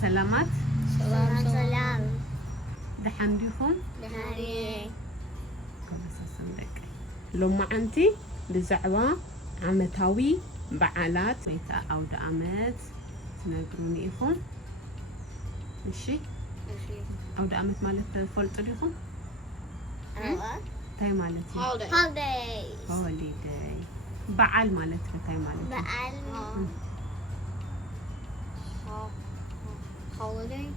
سلامات سلام دحن ديكم دحني كم صندق لما أنتي بزعوا عمتاوي بعالات ميتا ኣውደኣመት تنقروني إخون ماشي ኣውደኣመት ማለት تفلط ديكم تاي مالتي holiday بعال ማለት تاي مالتي بعال holiday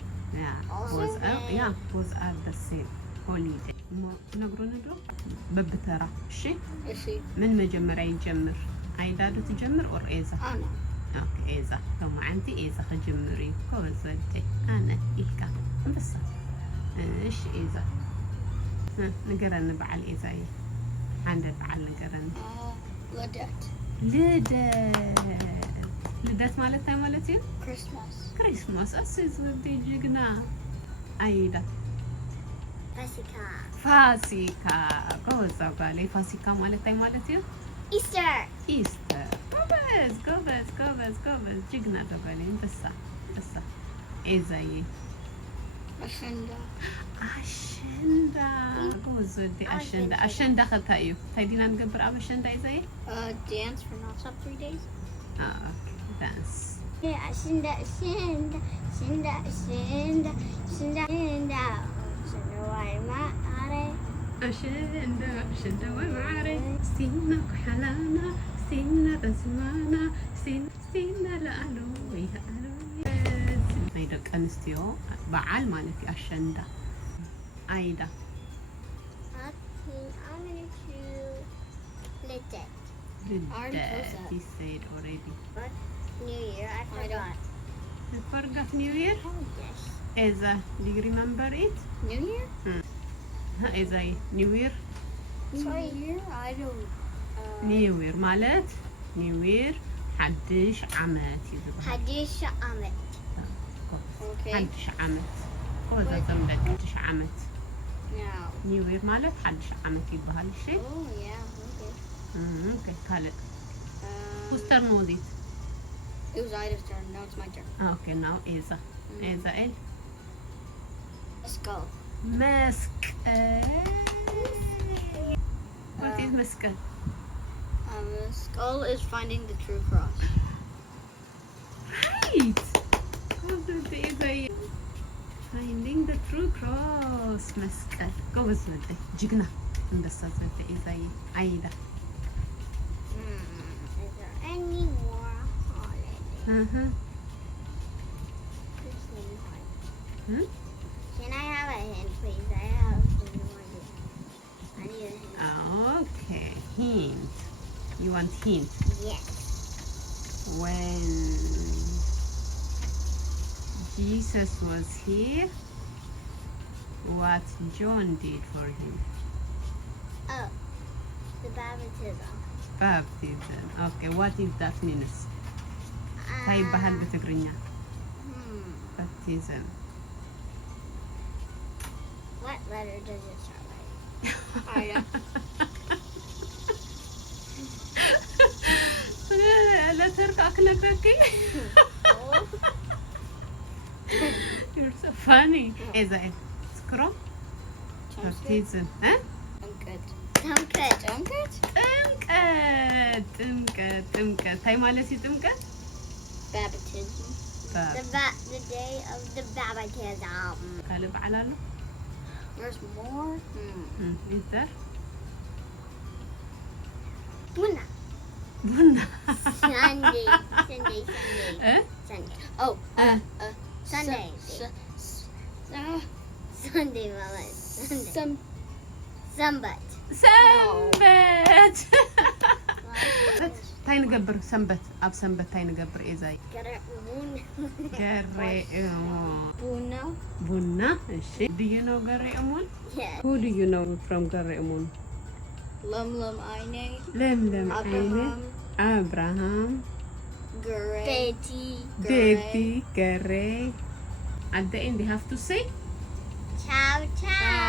was at the same holiday تنقروني دو ببترا ماشي من مجمرة يجمر عيدادو تجمر أو إيزا أنا أوكي إيزا ثم أنتي إيزا خجمري كوز ودي أنا إيكا بس إيش إيزا نقرن بعل إيزا عند بعل نقرن لدت مالتها مالتي كريسماس أسيز ودي جيجنا أيدا فاسيكا كوزا بالي فاسيكا مالتي إيستر قبز جيجنا دبالي بس إيزاي أشندا قوز ودي أشندا خلتايو تايدينا نقبر أب أشندا إيزاي dance for non-stop 3 days أوكي dance أشندا واي ما أري أشندا ومعاري سينا كحلانا سينا بزمانا سينا لألو نيدك أنستيو بعال مالتي أشندا أيدا I'm gonna choose Lidet. He said already. What? New Year, I forgot. You forgot New Year? Yes. Eza, do you remember it? New Year? Eza, New Year? Sorry. New Year? I don't. New Year مالت New Year حدش عمت يزبط. حدش عمت. Okay. حدش عمت. هو ذا زمدك حدش عمت. Now. New Year مالت حدش عمت يبقى هالشيء. Oh yeah. Okay. Okay. كالت. Whose turn was it? It was Ida's turn. Now it's my turn. Okay. Now Eza. Eza El. Let's go. مسكال. What is مسكال? Skull is finding the true cross. Right. Finding the true cross. مسكال. قوز ودي. جيجنا. انبسط ودي إزاي عيدا. Is there any more holiday? Can I have a hint, please? I have no idea. I need a hint. Okay. Hint. You want hint? Yes. When Jesus was here, what John did for him? Oh, the baptism. Baptism. Okay, what is that means? هاي بحال بتقرينيا. Baptism. What letter does it start with? I know. لا تركعك نكركي. You're so funny. إذا سكرو. Baptism. ها؟ ጥምቀት هاي مالتي ጥምቀት Baptism. The day of the baptism. ካልእ በዓል ኣሎ? There's more. Is there? Buna. Sunday. Sunday. Oh. Sunday. Sunday, Mama. Sunday. Sambet. ታይ ንገብር ሰንበት ኣብ ሰንበት ታይ ንገብር ኤዛይ ቡና እሺ do you know ገረእሙን Yes. who do you know from ገረእሙን Lemlem Aine. ለምለም አይነ አብርሃም Betty ገረ at the end they have to say Ciao, ciao.